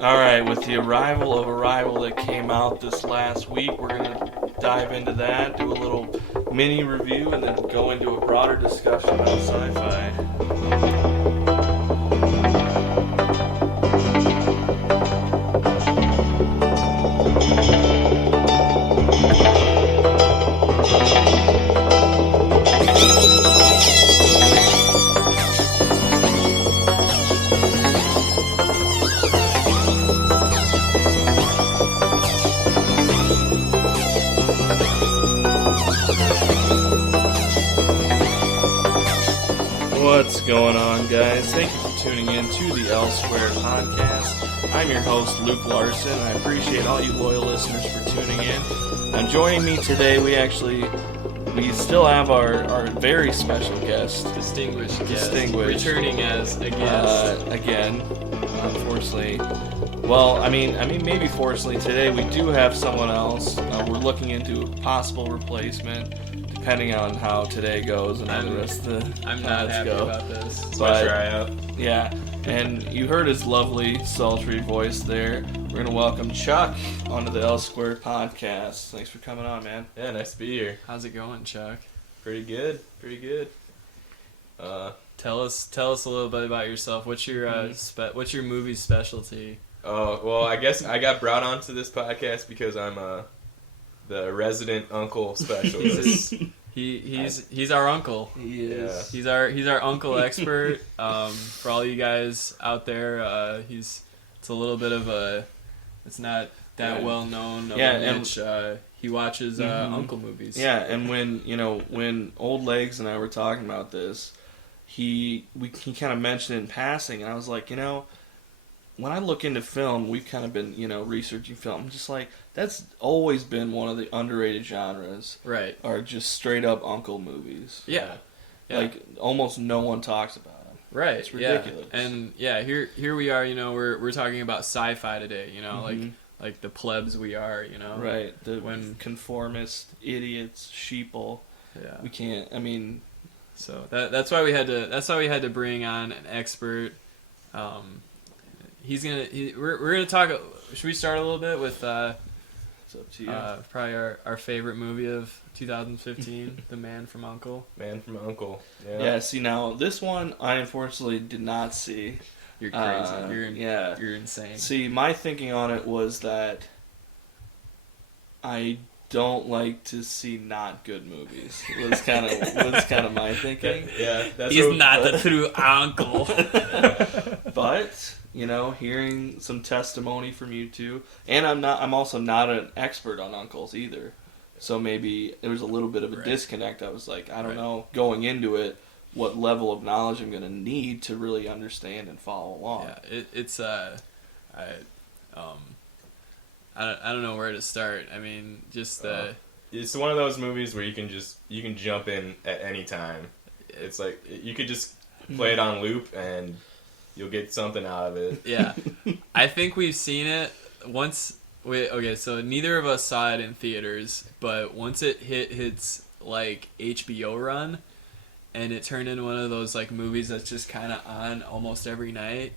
Alright, with the arrival of Arrival that came out this last week, we're going to dive into that, do a little mini review, and then go into a broader discussion about sci-fi. What's going on, guys? Thank you for tuning in to the Elsewhere podcast. I'm your host, Luke Larson, and I appreciate all you loyal listeners for tuning in. Now, joining me today, we still have our very special guest. Distinguished. Returning as a guest. Again, unfortunately. Well, I mean, maybe fortunately today we do have someone else. We're looking into a possible replacement, depending on how today goes and how the rest of the I'm not happy about this. But, tryout. Yeah, and you heard his lovely, sultry voice there. We're going to welcome Chuck onto the Elsewhere podcast. Thanks for coming on, man. Yeah, nice to be here. How's it going, Chuck? Pretty good. Tell us a little bit about yourself. What's your what's your movie specialty? Oh, well, I guess I got brought onto this podcast because I'm the resident uncle specialist. He's our uncle. He is. Yeah. He's our uncle expert. For all you guys out there, it's a little bit of a, it's not that well known. And he watches uncle movies. Yeah, and when Old Legs and I were talking about this, he kind of mentioned it in passing, and I was like, when I look into film, we've kind of been, researching film. I'm just like, that's always been one of the underrated genres. Right. Are just straight up uncle movies. Yeah. Like, almost no one talks about them. Right. It's ridiculous. Yeah. And here we are, we're talking about sci-fi today, like the plebs we are, Right. The conformist, idiots, sheeple. Yeah. We can't, So that's why we had to bring on an expert. We're gonna talk. Should we start a little bit with it's up to you. Probably our favorite movie of 2015, The Man from U.N.C.L.E. Man from U.N.C.L.E. Yeah. See, now this one I unfortunately did not see. You're crazy. You're insane. See, my thinking on it was that I don't like to see not good movies. Was kind of my thinking. Yeah, he's not the true uncle. But hearing some testimony from you two, and I'm also not an expert on uncles either. So maybe there was a little bit of a disconnect. I was like, I don't know, going into it, what level of knowledge I'm going to need to really understand and follow along. Yeah, I don't know where to start. I mean, just it's one of those movies where you can jump in at any time. It's like you could just play it on loop and you'll get something out of it. Yeah. I think we've seen it once. So neither of us saw it in theaters, but once it hits like HBO run, and it turned into one of those like movies that's just kind of on almost every night,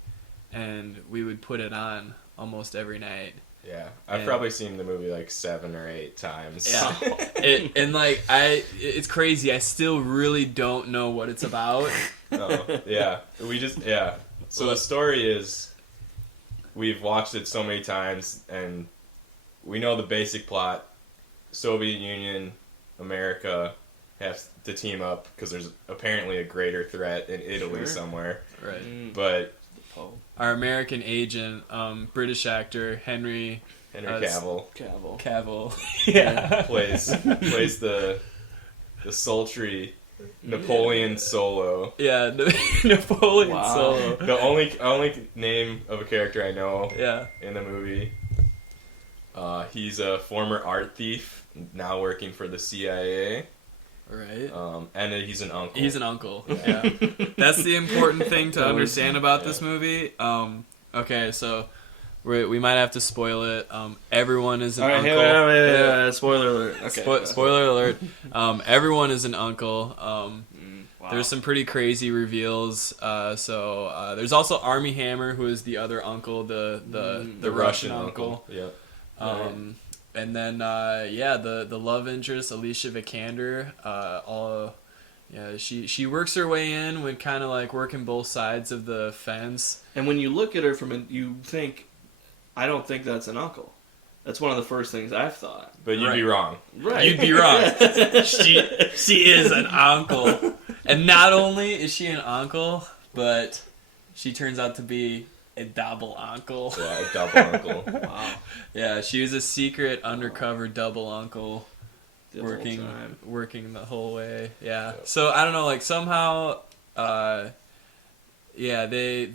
and we would put it on almost every night. Yeah, I've probably seen the movie like 7 or 8 times. Yeah, it's crazy. I still really don't know what it's about. So the story is, we've watched it so many times, and we know the basic plot. Soviet Union, America have to team up because there's apparently a greater threat in Italy somewhere. Right. But our American agent, British actor Henry Cavill. Yeah. plays the sultry Napoleon Solo. Yeah, Napoleon Solo. The only name of a character I know in the movie. He's a former art thief, now working for the CIA. Right. And he's an uncle. He's an uncle. Yeah. That's the important thing to understand about this movie. Okay, so we might have to spoil it. Everyone is an uncle. Hey, spoiler alert. Okay. Spoiler alert. Everyone is an uncle. Wow. There's some pretty crazy reveals. So there's also Army Hammer, who is the other uncle, the Russian uncle. Yeah. And then the love interest, Alicia Vikander. She works her way in when kind of like working both sides of the fence. And when you look at her I don't think that's an uncle. That's one of the first things I've thought. But you'd be wrong. Right. You'd be wrong. She is an uncle. And not only is she an uncle, but she turns out to be a double uncle. Yeah, a double uncle. Wow. Yeah, she was a secret undercover double uncle The working the whole way. Yeah. So I don't know, like somehow they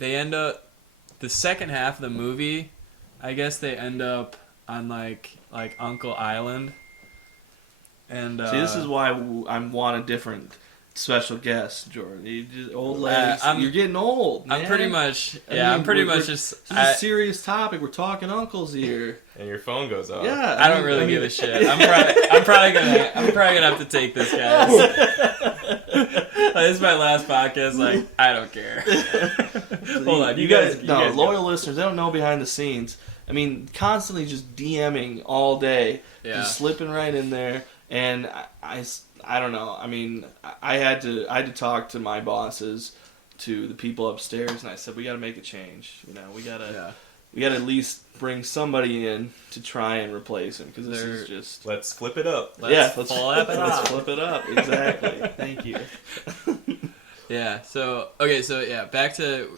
end up the second half of the movie, I guess they end up on like Uncle Island. And see, this is why I want a different special guest, Jordan. You just, old legs. You're getting old, man. I'm pretty much This is a serious topic. We're talking uncles here. And your phone goes off. Yeah, I don't really give a shit. I'm probably gonna have to take this, guys. This is my last podcast. Like, I don't care. Hold on, you guys loyal listeners, they don't know behind the scenes. I mean, constantly just DMing all day, just slipping right in there, and I don't know. I mean, I had to talk to my bosses, to the people upstairs, and I said we got to make a change. You know, we gotta at least bring somebody in to try and replace him, because this is just let's flip it up. Let's flip it up. Exactly. Thank you. Yeah. So back to.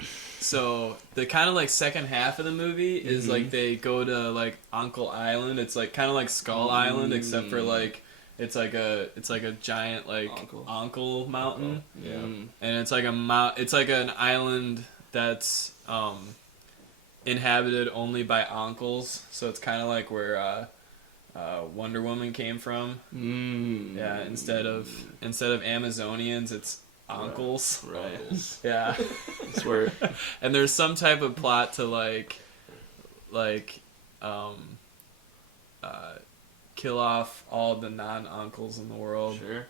So the kind of like second half of the movie is like they go to like Uncle Island. It's like kind of like Skull Island, except for like it's like a giant like uncle mountain. Yeah. And it's like it's like an island that's inhabited only by uncles. So it's kind of like where Wonder Woman came from. Yeah. Instead of Amazonians, it's uncles. Right. Yeah. That's where. And there's some type of plot to kill off all the non-uncles in the world. Sure.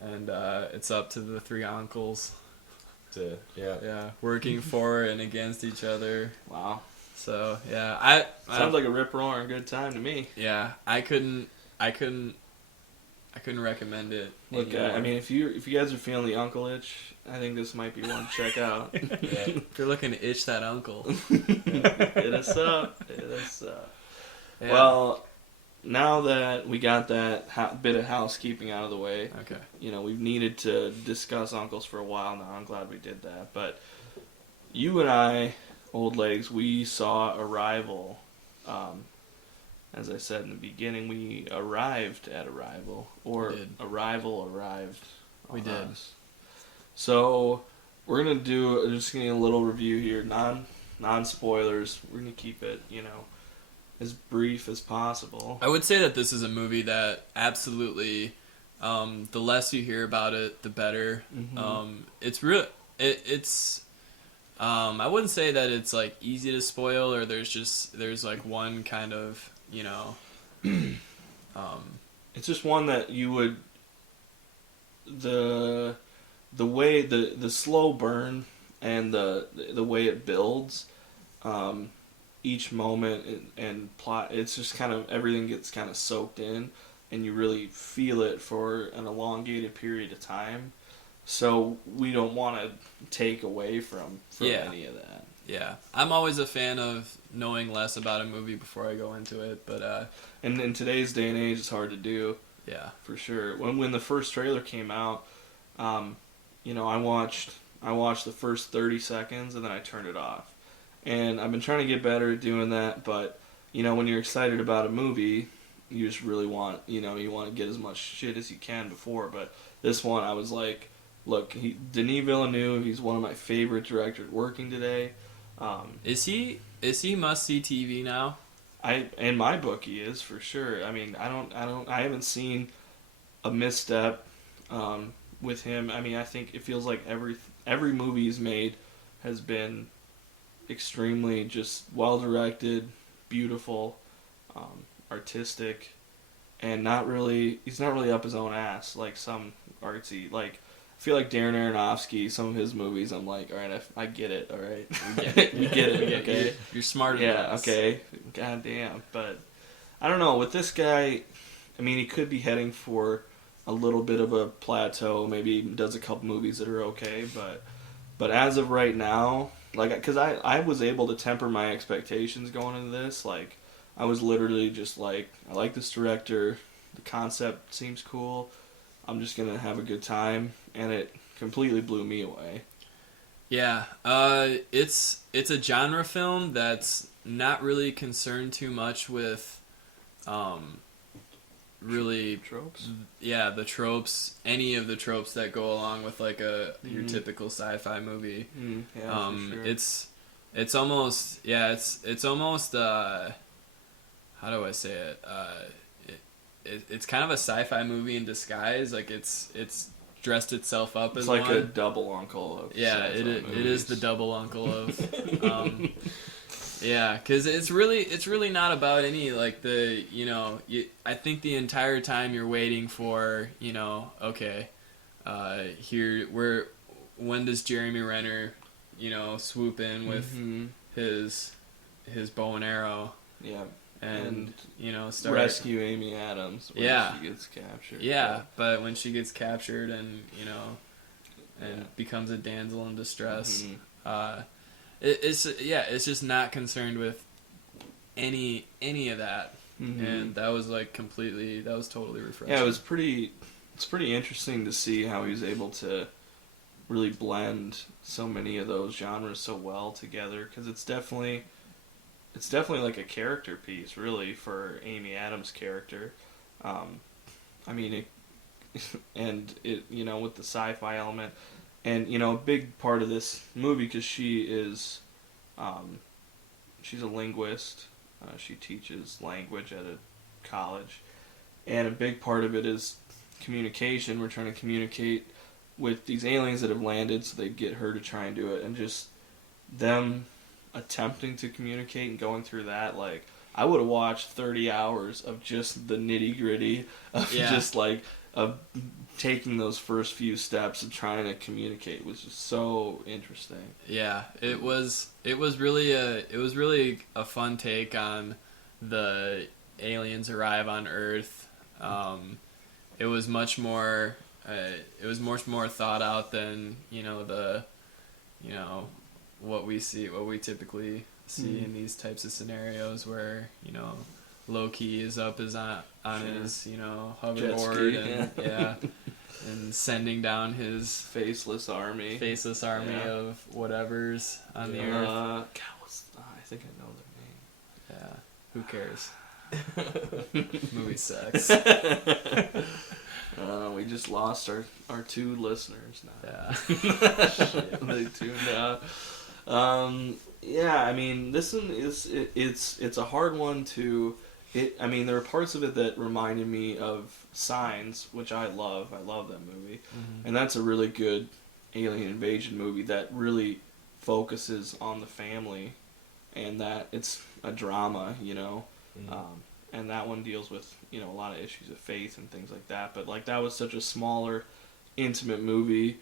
And it's up to the three uncles Yeah, working for and against each other. Wow. So yeah, sounds like a rip roaring good time to me. Yeah, I couldn't recommend it. Look, I mean, if you guys are feeling the uncle itch, I think this might be one to check out. If you're looking to itch that uncle, hit us up. Yeah. Well, now that we got that bit of housekeeping out of the way, okay. You know, we've needed to discuss uncles for a while now. I'm glad we did that. But you and I, old legs, we saw Arrival. As I said in the beginning, we arrived at Arrival, or Arrival arrived. We did. So we're gonna do just getting a little review here, non spoilers. We're gonna keep it, as brief as possible. I would say that this is a movie that absolutely, the less you hear about it, the better. It's real. It's. I wouldn't say that it's like easy to spoil, or there's like one kind of. It's just one that you would the way the slow burn and the way it builds each moment and plot, it's just kind of everything gets kind of soaked in and you really feel it for an elongated period of time, so we don't want to take away from any of that. Yeah, I'm always a fan of knowing less about a movie before I go into it, but and in today's day and age, it's hard to do. Yeah, for sure. When the first trailer came out, I watched the first 30 seconds and then I turned it off. And I've been trying to get better at doing that, but when you're excited about a movie, you just really want you want to get as much shit as you can before. But this one, I was like, look, Denis Villeneuve, he's one of my favorite directors working today. Is he must see TV now? In my book he is, for sure. I mean, I haven't seen a misstep with him. I mean, I think it feels like every movie he's made has been extremely just well directed, beautiful, artistic, and he's not really up his own ass like some artsy. Like, feel like Darren Aronofsky, some of his movies, I'm like, all right, I get it, all right, you get it, okay, you're smarter. Yeah, okay, goddamn, but I don't know with this guy. I mean, he could be heading for a little bit of a plateau. Maybe he does a couple movies that are okay, but as of right now, like, because I was able to temper my expectations going into this. Like, I was literally just like, I like this director, the concept seems cool, I'm just gonna have a good time, and it completely blew me away. Yeah, it's a genre film that's not really concerned too much with, really Tropes. Yeah, the tropes, any of the tropes that go along with like your typical sci-fi movie. Yeah, for sure. It's almost it's almost how do I say it? It's kind of a sci-fi movie in disguise. Like it's dressed itself up as like one. a double uncle of it is the double uncle of yeah, because it's really not about any like the I think the entire time you're waiting for okay, when does Jeremy Renner swoop in with his bow and arrow, and start rescue Amy Adams when she gets captured. Yeah, but when she gets captured and becomes a damsel in distress, it's just not concerned with any of that, and that was totally refreshing. Yeah, it's pretty interesting to see how he's able to really blend so many of those genres so well together, because it's definitely like a character piece, really, for Amy Adams' character. I mean, and it with the sci-fi element, and a big part of this movie, because she is, she's a linguist. She teaches language at a college, and a big part of it is communication. We're trying to communicate with these aliens that have landed, so they get her to try and do it, and just them attempting to communicate and going through that. Like, I would have watched 30 hours of just the nitty gritty of just like of taking those first few steps of trying to communicate. Was just so interesting. Yeah, it was really a fun take on the aliens arrive on Earth. It was much more thought out than what we typically see in these types of scenarios, where Loki is on his hoverboard and and sending down his faceless army of whatever's on the Earth. I think I know Yeah, who cares? Movie sucks. We just lost our 2 listeners now. Yeah. Shit, they tuned out. Yeah, I mean, this one it's a hard one to. I mean, there are parts of it that reminded me of Signs, which I love. I love that movie, and that's a really good alien invasion movie that really focuses on the family, and that it's a drama, and that one deals with a lot of issues of faith and things like that. But like, that was such a smaller, intimate movie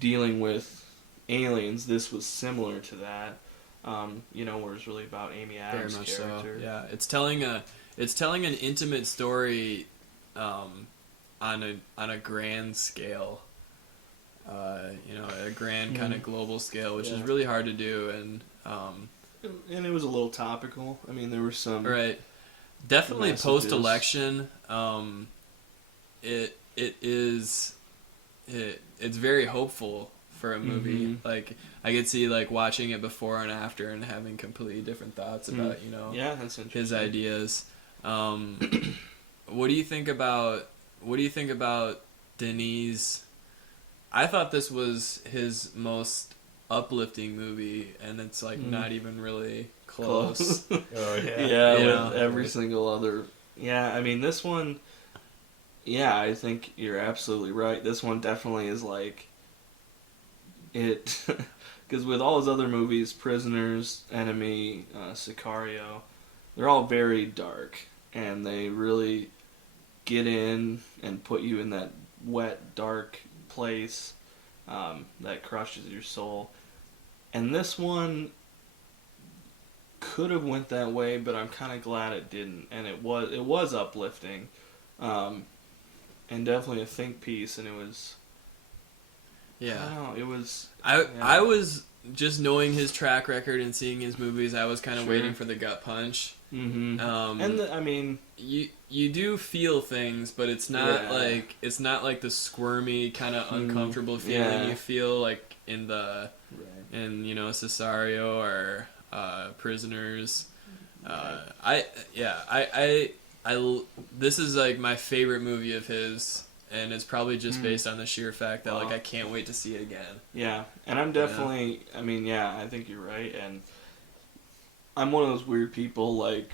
dealing with aliens. This was similar to that, where it's really about Amy Adams' character. So. Yeah, it's telling an intimate story, on a grand scale, a grand kind of global scale, which is really hard to do, and it was a little topical. I mean, there were some definitely post-election. It's very hopeful for a movie. Like, I could see like watching it before and after and having completely different thoughts about that's interesting. his ideas. What do you think about Denis? I thought this was his most uplifting movie, and it's like not even really close. Oh yeah. Yeah, with every single other. Yeah, I mean, this one. Yeah, I think you're absolutely right. This one definitely is like it, because with all his other movies, Prisoners, Enemy, Sicario, they're all very dark, and they really get in and put you in that wet, dark place. that crushes your soul. And this one could have went that way, but I'm kind of glad it didn't. And it was uplifting, and definitely a think piece. And it was, I don't know, it was. I was just knowing his track record and seeing his movies. I was kind of Sure. waiting for the gut punch. Mm-hmm. And I mean, you do feel things, but it's not Yeah. like the squirmy kind of uncomfortable feeling Yeah. you feel like in the right. in Cesario or Prisoners. This is like my favorite movie of his, and it's probably just based on the sheer fact that like I can't wait to see it again. Yeah, and I'm definitely. I mean, yeah, I think you're right, and I'm one of those weird people. Like,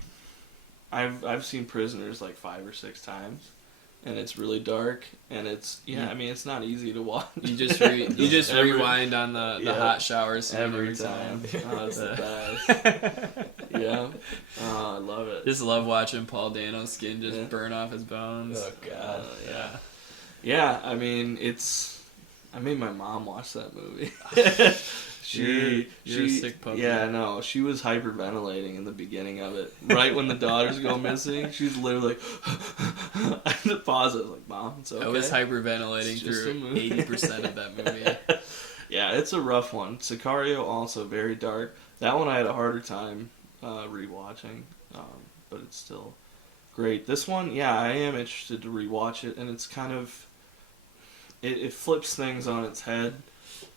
I've seen Prisoners like 5 or 6 times, and it's really dark, and it's I mean, it's not easy to watch. You just rewind on the hot shower scene every time. Oh, it's the best. Yeah, oh, I love it. Just love watching Paul Dano's skin just burn off his bones. Oh God. Yeah. Yeah, I mean, I made my mom watch that movie. You're a sick puppy. Yeah, no, she was hyperventilating in the beginning of it. Right when the daughters go missing, she's literally like, I had to pause it. I was like, Mom, it's okay. I was hyperventilating It's just a through movie. 80% of that movie. Yeah, it's a rough one. Sicario, also very dark. That one I had a harder time rewatching, but it's still great. This one, yeah, I am interested to rewatch it, and it's kind of, it flips things on its head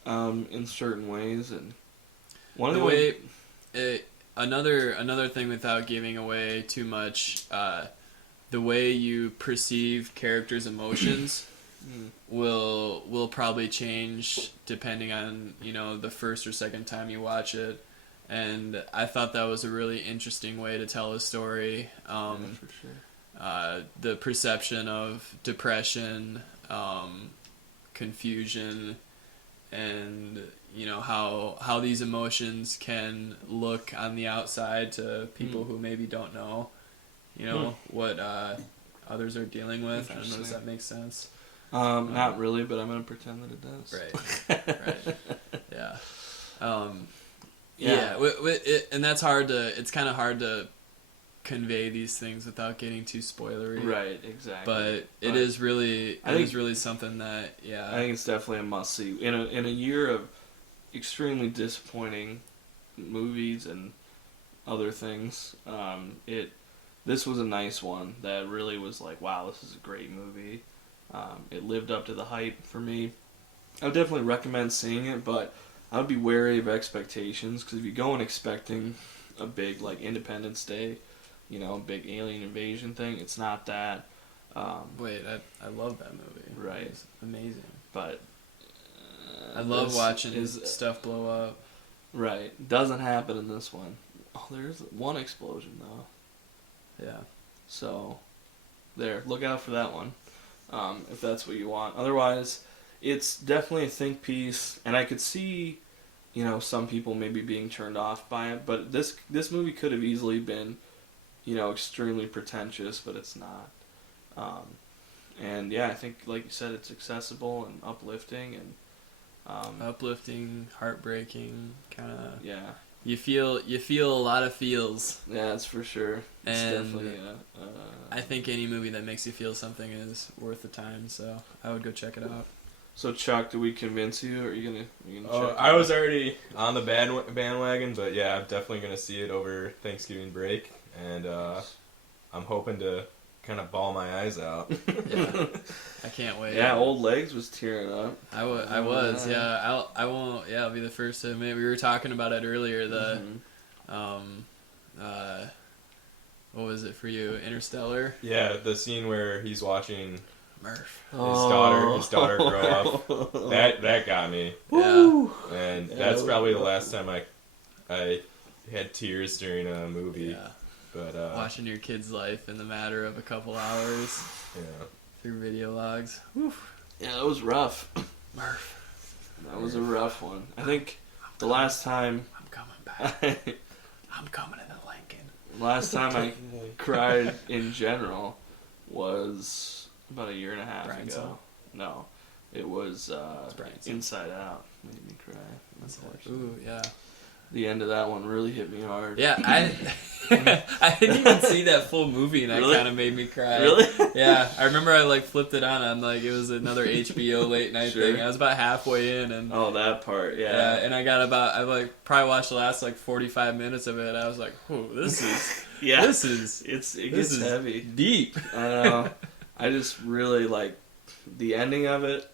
in certain ways, and one of the way another thing without giving away too much, the way you perceive characters' emotions will probably change depending on the first or second time you watch it. And I thought that was a really interesting way to tell a story. for sure. The perception of depression, confusion, and how these emotions can look on the outside to people who maybe don't know, what others are dealing with. I don't know, does that make sense? Not really, but I'm gonna pretend that it does. Right. Yeah. And that's hard to. It's kind of hard to convey these things without getting too spoilery. Right, exactly. But it is really something that I think it's definitely a must see in a year of extremely disappointing movies and other things. This was a nice one that really was like, wow, this is a great movie. It lived up to the hype for me. I would definitely recommend seeing it, but I would be wary of expectations, because if you go in expecting a big like Independence Day, big alien invasion thing, it's not that. Wait, I love that movie. Right. It's amazing. But I love watching stuff blow up. Right. Doesn't happen in this one. Oh, there's one explosion though. Yeah. So, there. Look out for that one, if that's what you want. Otherwise, it's definitely a think piece, and I could see, some people maybe being turned off by it. But this movie could have easily been, extremely pretentious, but it's not. And yeah, I think, like you said, it's accessible and uplifting and uplifting, heartbreaking, kind of. Yeah. You feel a lot of feels. Yeah, that's for sure. It's And definitely I think any movie that makes you feel something is worth the time, so I would go check it out. So Chuck, did we convince you, or are you gonna Oh, check it I out? was already on the bandwagon, but yeah, I'm definitely gonna see it over Thanksgiving break, and I'm hoping to kind of bawl my eyes out. Yeah, I can't wait. Yeah, Old Legs was tearing up. I was. Yeah, I won't. Yeah, I'll be the first to admit. We were talking about it earlier. What was it for you? Interstellar. Yeah, the scene where he's watching Murph. his daughter grow up. That got me. Yeah. And Yeah, that's that probably was the last time I had tears during a movie. Yeah. But Watching your kid's life in the matter of a couple hours yeah. through video logs. Yeah, that was rough. Murph. That was a rough one. I think the last time I'm coming back. I'm coming into Lincoln. I cried in general was about a year and a half Brian ago. Cell? No, It was Brian's. Inside Out. Made me cry. Unfortunately. Ooh, yeah. The end of that one really hit me hard. Yeah, I didn't even see that full movie, and that Really? kind of made me cry. Really? Yeah, I remember I like flipped it on. I'm like, it was another HBO late night Sure. thing. I was about halfway in, and Oh, that part, yeah, and I like probably watched the last like 45 minutes of it. I was like, oh, this is Yeah. this is It this gets is heavy. deep. I know. I just really like the ending of it.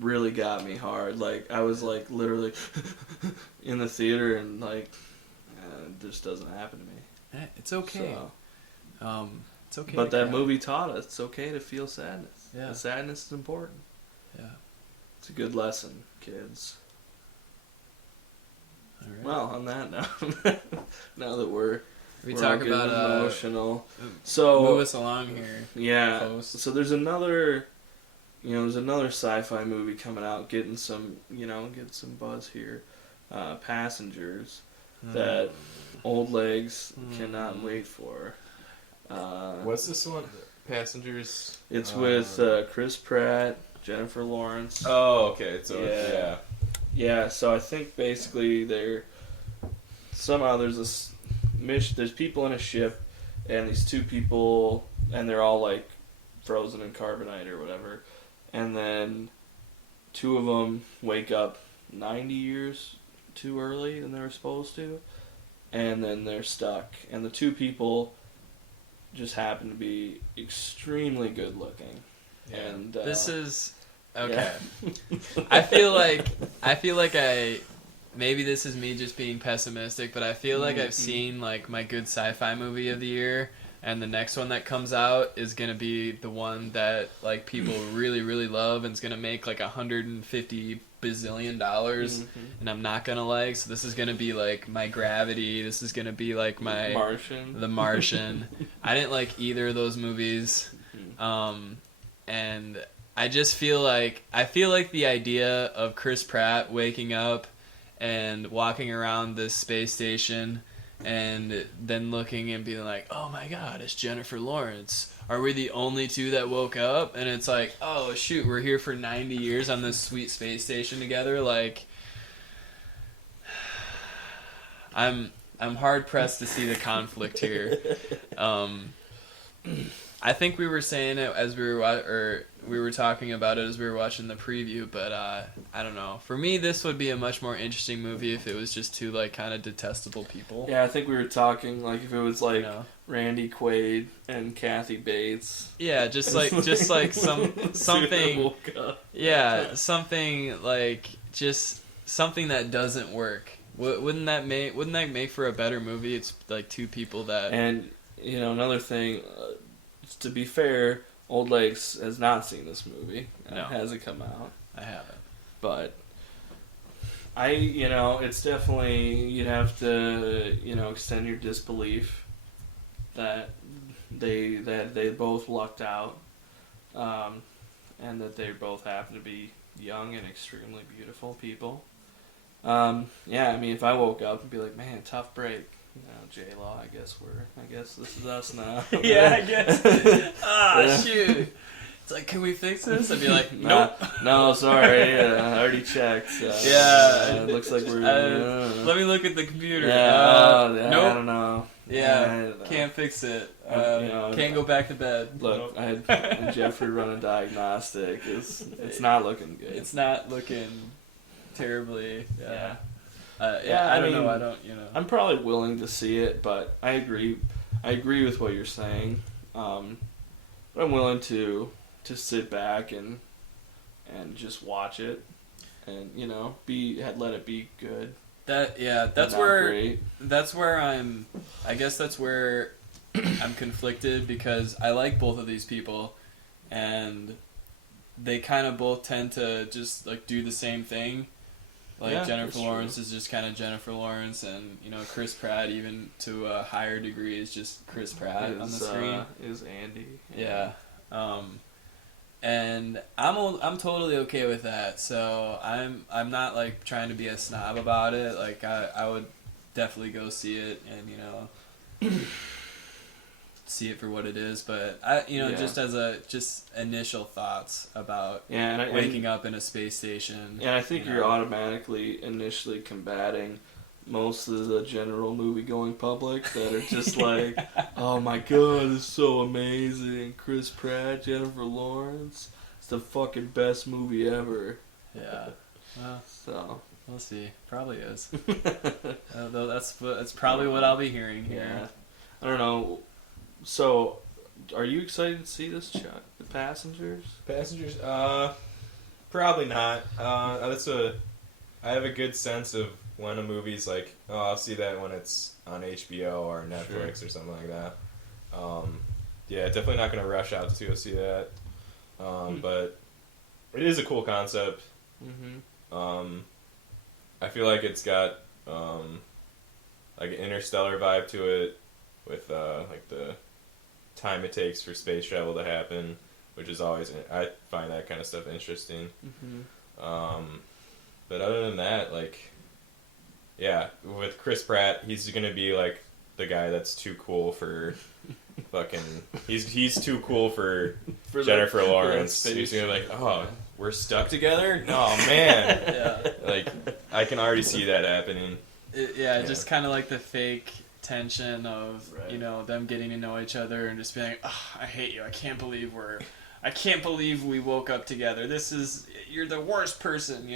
Really got me hard. Like I was like literally in the theater, and like it just doesn't happen to me. It's okay. So, It's okay. but to that cry. movie taught us it's okay to feel sadness. Yeah. The sadness is important. Yeah. It's a good lesson, kids. All right. Well, on that note, now that we're we all talk getting about emotional, move so us along here. yeah, Close. so there's another sci-fi movie coming out, getting some buzz here. Passengers, that old legs cannot wait for. What's this one? Passengers. It's with Chris Pratt, Jennifer Lawrence. Oh, okay. So Yeah. Yeah, so I think basically there's this mission. There's people in a ship, and these two people, and they're all like frozen in carbonite or whatever, and then two of them wake up 90 years too early than they were supposed to, and then they're stuck. And the two people just happen to be extremely good looking. Yeah. And This is okay. yeah. I feel like maybe this is me just being pessimistic, but I feel like I've seen like my good sci-fi movie of the year, and the next one that comes out is gonna be the one that like people really really love, and it's gonna make like $150 bazillion, and I'm not gonna like. So this is gonna be like my Gravity. This is gonna be like my Martian. The Martian. I didn't like either of those movies, and I just feel like the idea of Chris Pratt waking up and walking around this space station and then looking and being like, oh my god, it's Jennifer Lawrence. Are we the only two that woke up? And it's like, oh shoot, we're here for 90 years on this sweet space station together. Like, I'm hard pressed to see the conflict here. I think we were saying it as we were talking about it as we were watching the preview, but I don't know. For me, this would be a much more interesting movie if it was just two like kind of detestable people. Yeah, I think we were talking like if it was like You know? Randy Quaid and Kathy Bates. Yeah, just like something. Woke up. Yeah, something like just something that doesn't work. Wouldn't that make for a better movie? It's like two people that. And another thing, to be fair, Old Legs has not seen this movie. No. It hasn't come out. I haven't. But it's definitely, you'd have to, extend your disbelief that they both lucked out, and that they both happen to be young and extremely beautiful people. Yeah, I mean, if I woke up and be like, man, tough break. J-Law, I guess this is us now. Yeah, I guess. Shoot. It's like, can we fix this? I'd be like, nope. No, sorry. I already checked. Yeah. It looks like we're... let me look at the computer. Yeah, nope. I don't know. Yeah, can't fix it. Can't go back to bed. Look, I had Jeffrey run a diagnostic. It's not looking good. It's not looking terribly. Yeah. Yeah, I I don't mean, know. I'm probably willing to see it, but I agree with what you're saying. But I'm willing to sit back and just watch it, and let it be good. That's where I guess that's where I'm conflicted, because I like both of these people, and they kind of both tend to just like do the same thing. Like, Yeah, Jennifer that's Lawrence true. is just kind of Jennifer Lawrence, and Chris Pratt, even to a higher degree, is just Chris Pratt on the screen. Is Andy? Yeah. And I'm totally okay with that. So I'm not like trying to be a snob about it. Like, I would definitely go see it, and see it for what it is. But I, Yeah. just initial thoughts about Yeah, and waking up in a space station. And I think you you're know. automatically initially combating most of the general movie-going public that are just like, oh my god, it's so amazing. Chris Pratt, Jennifer Lawrence. It's the fucking best movie ever. Yeah. Well, So. we'll see. Probably is. Though that's probably what I'll be hearing here. Yeah. I don't know. So, are you excited to see this, Chuck? The Passengers? Passengers? Probably not. I have a good sense of when a movie's like, oh, I'll see that when it's on HBO or Netflix or something like that. Yeah, definitely not going to rush out to go see that. But it is a cool concept. Mm-hmm. I feel like it's got like an interstellar vibe to it, with like the time it takes for space travel to happen, which is always, I find that kind of stuff interesting. Mm-hmm. But other than that, like, yeah, with Chris Pratt, he's gonna be like the guy that's too cool for fucking. He's too cool for Jennifer Lawrence. He's gonna be like, oh, we're stuck together. Oh man, Yeah. like I can already see that happening. Just kind of like the fake tension of them getting to know each other and just being like, oh, I hate you. I can't believe we woke up together. You're the worst person,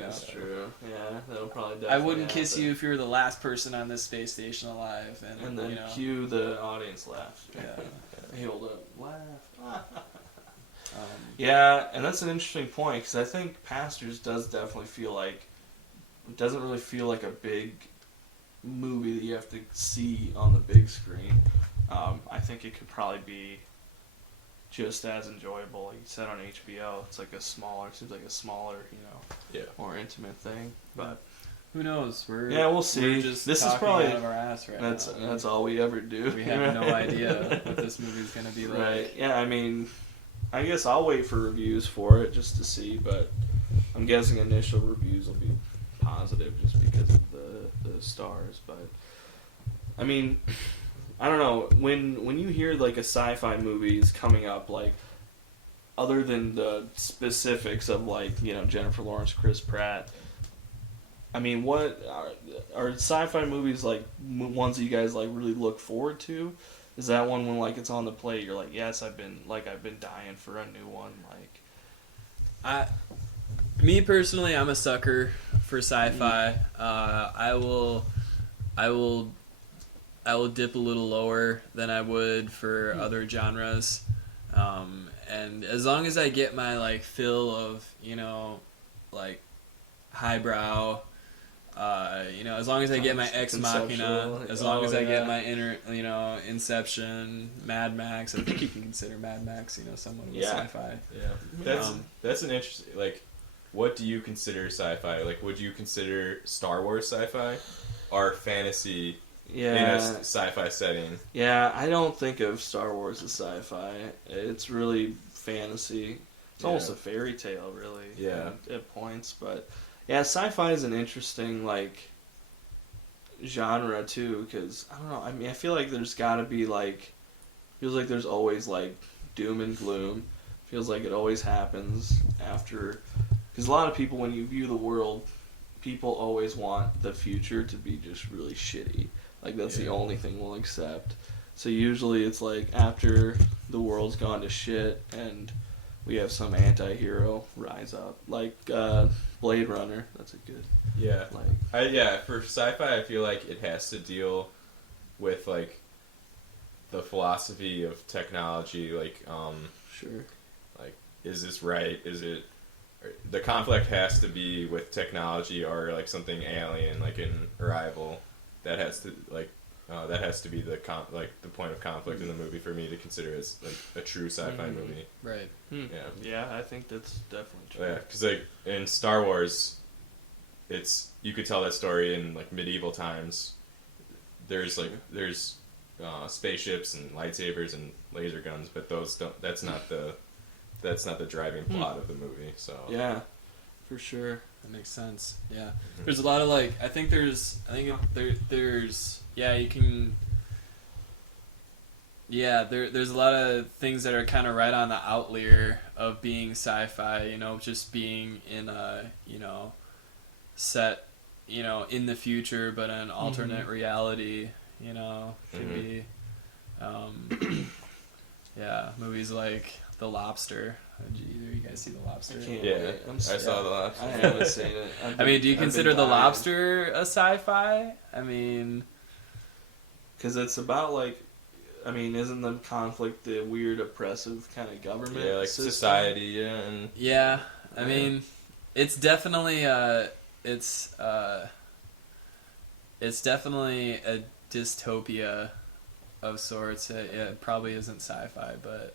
That's true. Yeah, that'll probably I definitely wouldn't kiss happen. you if you were the last person on this space station alive. And then cue the audience laughs. Yeah. Hold up, laugh. Um, Yeah, and that's an interesting point, because I think Pastors does definitely feel like, it doesn't really feel like a big movie that you have to see on the big screen. I think it could probably be just as enjoyable, like you said, on HBO. It's like seems like a smaller, more intimate thing. But who knows? we'll see. We're just This is talking probably out of our ass right now. that's all we ever do. We have no idea what this movie's gonna be like. Right. Yeah, I mean, I guess I'll wait for reviews for it just to see, but I'm guessing initial reviews will be positive just because of the stars. But I mean, I don't know, when you hear like a sci-fi movie is coming up, like other than the specifics of like Jennifer Lawrence, Chris Pratt. I mean, what are sci-fi movies like ones that you guys like really look forward to? Is that one when like it's on the plate, you're like, yes, I've been dying for a new one, like. Me personally, I'm a sucker for sci-fi. I will dip a little lower than I would for other genres, and as long as I get my like fill of like highbrow. As long as I get my Ex Machina, as long as I get my Inception, Mad Max. I think you can consider Mad Max, somewhat of a sci-fi. Yeah, that's an interesting. Like, what do you consider sci-fi? Like, would you consider Star Wars sci-fi, or fantasy in a sci-fi setting? Yeah, I don't think of Star Wars as sci-fi. It's really fantasy. It's almost a fairy tale, really. Yeah, at points, but. Yeah, sci-fi is an interesting, like, genre, too, because, I don't know, I mean, I feel like there's gotta be, like, feels like there's always, like, doom and gloom. Feels like it always happens after, because a lot of people, when you view the world, people always want the future to be just really shitty. Like, that's the only thing we'll accept. So usually it's, like, after the world's gone to shit, and we have some anti-hero rise up, like Blade Runner. That's a good. Yeah. For sci-fi, I feel like it has to deal with like the philosophy of technology. Like, sure. Like, is this right? Is it? The conflict has to be with technology or like something alien, like in Arrival. That has to be the point of conflict in the movie for me to consider as like a true sci-fi movie. Right. Yeah, I think that's definitely true. Yeah, because like in Star Wars, you could tell that story in like medieval times. There's spaceships and lightsabers and laser guns, but that's not the driving plot of the movie. So yeah, for sure. That makes sense. Yeah. There's a lot of like you can there's a lot of things that are kind of right on the outlier of being sci-fi, you know, just being in a, you know, set, you know, in the future, but an alternate reality, you know, could be, movies like The Lobster. Did either of you guys see The Lobster? Yeah, I saw The Lobster. I haven't seen it. I mean, do you consider The Lobster a sci-fi? I mean... Because it's about, like, I mean, isn't the conflict the weird, oppressive kind of government? Yeah, like system? society, and... Yeah, I mean, it's definitely it's definitely a dystopia of sorts. It probably isn't sci-fi, but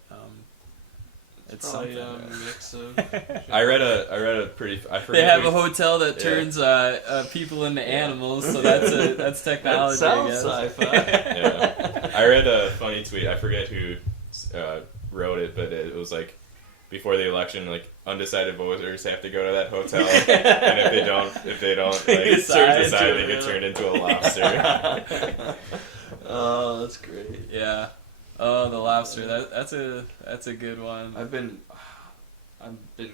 it's probably something. a mix of. I read a pretty. I forget. They have a hotel that turns people into animals, so that's technology. That I guess. sounds sci-fi. Yeah. I read a funny tweet. I forget who wrote it, but it was like before the election, like undecided voters have to go to that hotel, and if they don't, like decide they get turned into a lobster. Oh, that's great. Yeah. Oh, The Lobster. That's a good one. I've been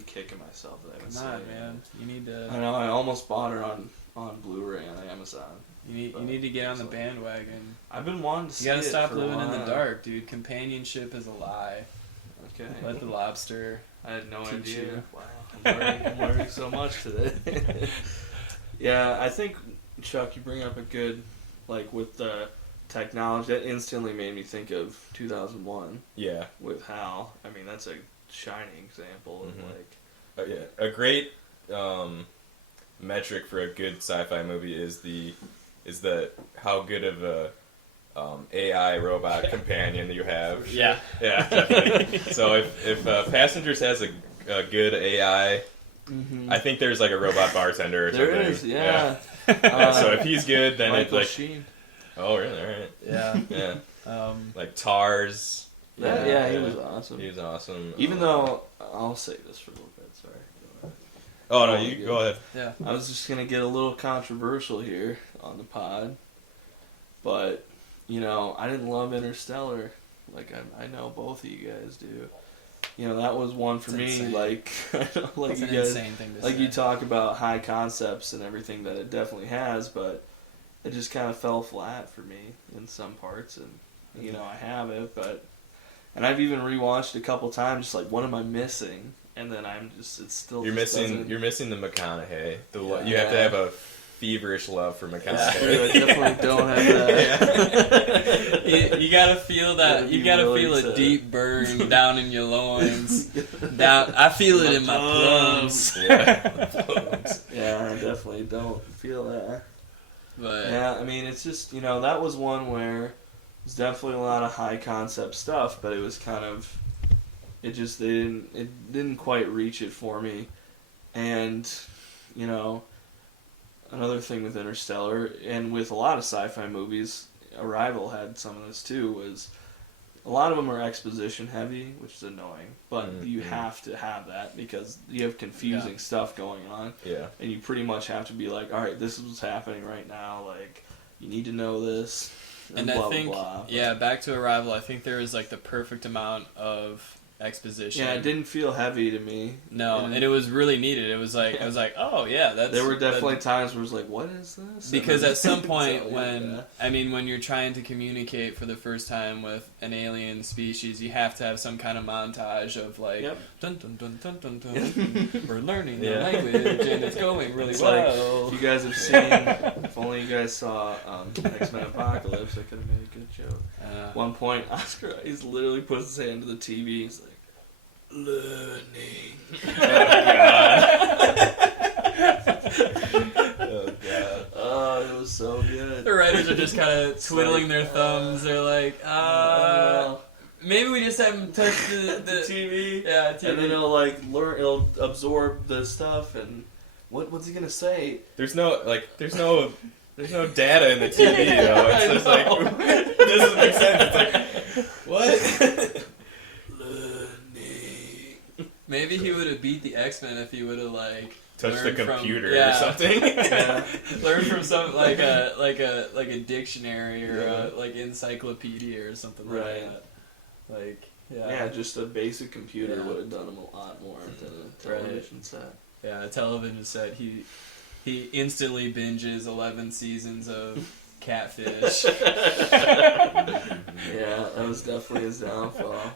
kicking myself that I haven't seen it. Man. You need to. I know. I almost bought her on Blu-ray on Amazon. You need to get on the bandwagon. I've been wanting to see You it. gotta stop for living a in the while. dark, dude. Companionship is a lie. Okay. Let The Lobster. I had no teach idea. you. Wow. I'm learning so much today. Yeah, I think, Chuck, you bring up a good, like, with the technology, that instantly made me think of 2001. Yeah. With Hal. I mean, that's a shining example of, like... A great metric for a good sci-fi movie is the how good of a AI robot companion you have. Yeah. Yeah, definitely. So if Passengers has a good AI, I think there's like a robot bartender or something. There is, yeah. So if he's good, then Michael it's like... Sheen. Oh, really? All right. Yeah. Yeah. Like Tars. Yeah, he was awesome. He was awesome. Even though... I'll say this for a little bit, sorry. Oh, no, you go ahead. Yeah. I was just going to get a little controversial here on the pod. But, you know, I didn't love Interstellar. Like, I know both of you guys do. You know, that was one for me. Insane. Like, like It's you an guys, insane thing to like say. you talk about high concepts and everything that it definitely has, but it just kind of fell flat for me in some parts. And, you know, I have it, but... And I've even rewatched a couple times, just like, what am I missing? And then I'm just, it's still. You're just missing the McConaughey. You have to have a feverish love for McConaughey. I definitely don't have that. You gotta feel that. You gotta feel a deep burn down in your loins. Down, I feel it in my plums. Yeah, I definitely don't feel that. But yeah, I mean, it's just, you know, that was one where there's definitely a lot of high concept stuff, but it was kind of, it didn't quite reach it for me. And, you know, another thing with Interstellar, and with a lot of sci-fi movies, Arrival had some of this too, was a lot of them are exposition heavy, which is annoying, but you have to have that because you have confusing stuff going on. Yeah. And you pretty much have to be like, all right, this is what's happening right now, like, you need to know this. And blah, I think, blah, blah. back to Arrival, I think there was like the perfect amount of exposition. Yeah, it didn't feel heavy to me. No, and it was really needed. It was like, I was like, oh yeah, that's... There were definitely times where it was like, what is this? Because at some point when you're trying to communicate for the first time with an alien species, you have to have some kind of montage of like, dun dun dun dun dun dun, we're learning the language and it's going really well. Like, if you guys have seen, if only you guys saw X-Men Apocalypse, I could have made a good joke. At one point, Oscar, he's literally puts his hand to the TV, he's like, learning. Oh god. Oh, it was so good. The writers are just kind of twiddling their thumbs. They're like, maybe we just haven't touched the TV. Yeah, TV. And then it'll like learn, it'll absorb the stuff, and what's he gonna say? There's no data in the TV though. It's just like this doesn't make sense. It's like what? Maybe he would have beat the X-Men if he would have like touched the computer or something. Learn from some like a dictionary or a like encyclopedia or something like that. Like, Yeah, just a basic computer Yeah. would have done him a lot more than a television set. Yeah, a television set. He instantly binges 11 seasons of Catfish. Yeah, that was definitely his downfall.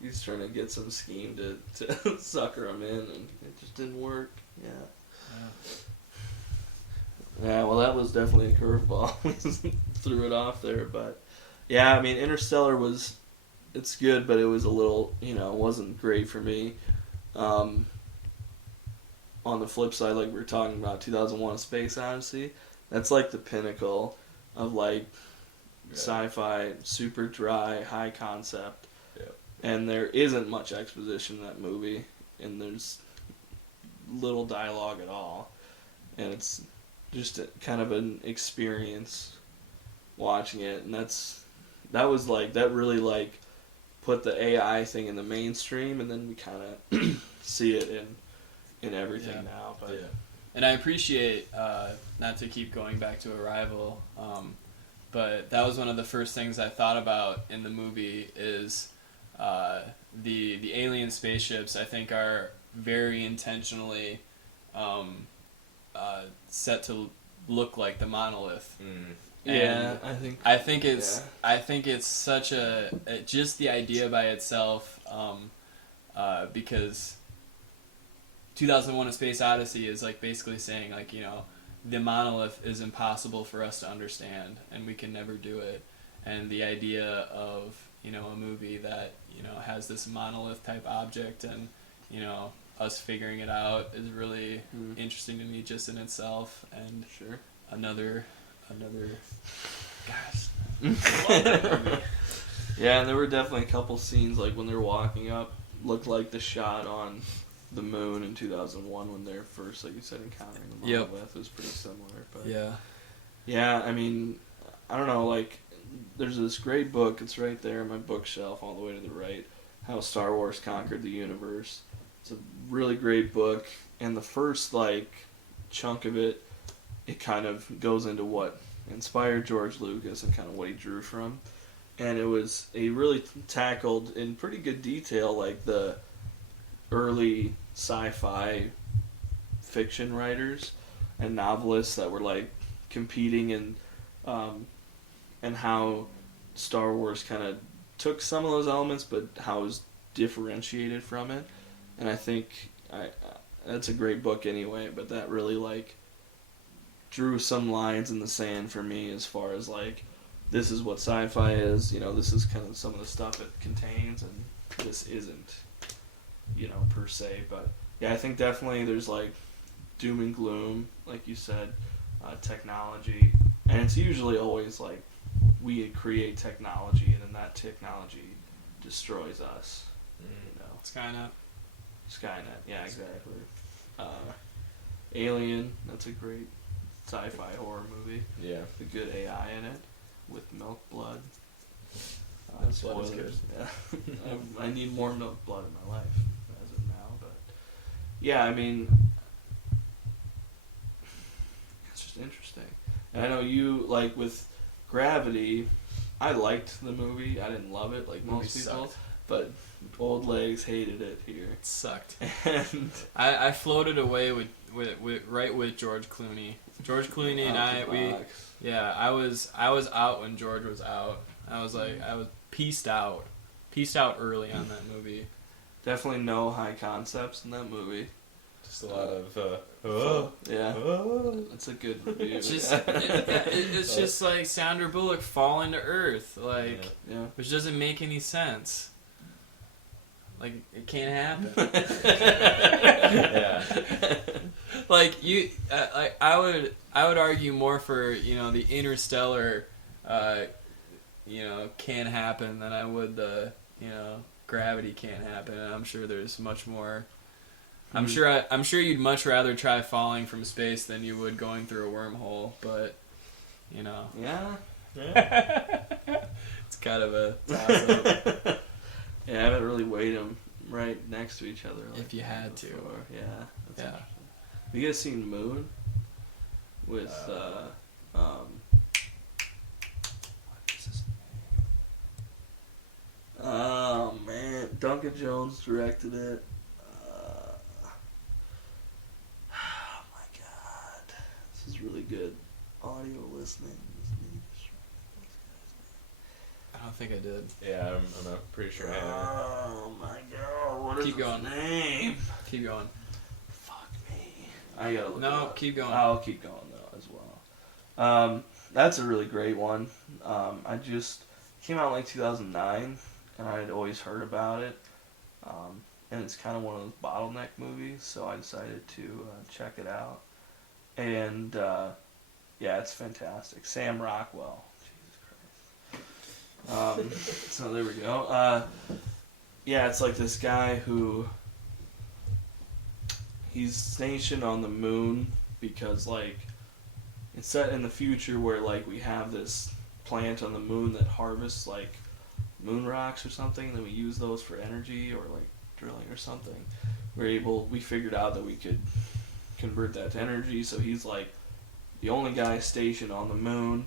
He's trying to get some scheme to sucker him in, and it just didn't work. Yeah, well, that was definitely a curveball. Threw it off there, but yeah, I mean, Interstellar it's good, but it was a little, wasn't great for me. On the flip side, like we were talking about, 2001: A Space Odyssey, that's like the pinnacle of like sci-fi, super dry, high concept. Yep. And there isn't much exposition in that movie, and there's little dialogue at all, and it's just kind of an experience watching it, and that really like put the AI thing in the mainstream, and then we kind of see it in everything now. But And I appreciate, not to keep going back to Arrival, but that was one of the first things I thought about in the movie is the alien spaceships, I think, are very intentionally set to look like the monolith. yeah, I think it's such just the idea by itself, because 2001: A Space Odyssey is like basically saying, like, the monolith is impossible for us to understand, and we can never do it. And the idea of a movie that has this monolith type object, and us figuring it out is really interesting to me just in itself. And sure, another gosh. Yeah, and there were definitely a couple scenes like when they're walking up looked like the shot on the moon in 2001 when they're first, like you said, encountering the monolith. It was pretty similar. But yeah, I mean, I don't know, like, there's this great book, it's right there on my bookshelf all the way to the right, How Star Wars Conquered the Universe. It's a really great book, and the first, like, chunk of it kind of goes into what inspired George Lucas and kind of what he drew from. And he really tackled in pretty good detail, like, the early sci-fi fiction writers and novelists that were like competing and how Star Wars kind of took some of those elements, but how it was differentiated from it. And I think that's a great book anyway, but that really like drew some lines in the sand for me as far as like, this is what sci-fi is, this is kind of some of the stuff it contains, and this isn't, per se. But yeah, I think definitely there's like doom and gloom, like you said, technology, and it's usually always like we create technology and then that technology destroys us. Skynet, yeah, exactly. Alien, that's a great sci-fi horror movie. Yeah. The good AI in it with milk blood. Blood is good. Yeah. I need more milk blood in my life as of now, but yeah, I mean, it's just interesting. And I know you, like, with Gravity, I liked the movie. I didn't love it like most people, sucked. But Old Legs hated it here. It sucked. And I floated away with George Clooney. George Clooney and I was out when George was out. I was pieced out early on that movie. Definitely no high concepts in that movie. Just a lot of yeah, that's a good review. It's just like Sandra Bullock falling to Earth, like, which doesn't make any sense. Like, it can't happen. Yeah. Like, I would argue more for the Interstellar, can happen than I would the Gravity can't happen. And I'm sure there's much more. I'm sure you'd much rather try falling from space than you would going through a wormhole, but Yeah. It's kind of a toss-up. Yeah, I haven't really weighed them right next to each other. Like If you had to. before. Yeah. That's Yeah. interesting. Have you guys seen Moon? With what is his name? Duncan Jones directed it. Oh my god. This is really good audio listening. I don't think I did. Yeah, I'm not pretty sure I have. Oh my god, what is Keep his going. name? Keep going. Fuck me. I gotta look it No, up. keep going. I'll keep going though as well. That's a really great one. I just came out in like 2009, and I had always heard about it. And it's kind of one of those bottleneck movies, so I decided to check it out. And yeah, it's fantastic. Sam Rockwell. Jesus Christ. So there we go. Yeah, it's like this guy who he's stationed on the moon because like it's set in the future where like we have this plant on the moon that harvests like moon rocks or something, and then we use those for energy or like drilling or something. We figured out that we could convert that to energy, so he's like the only guy stationed on the moon,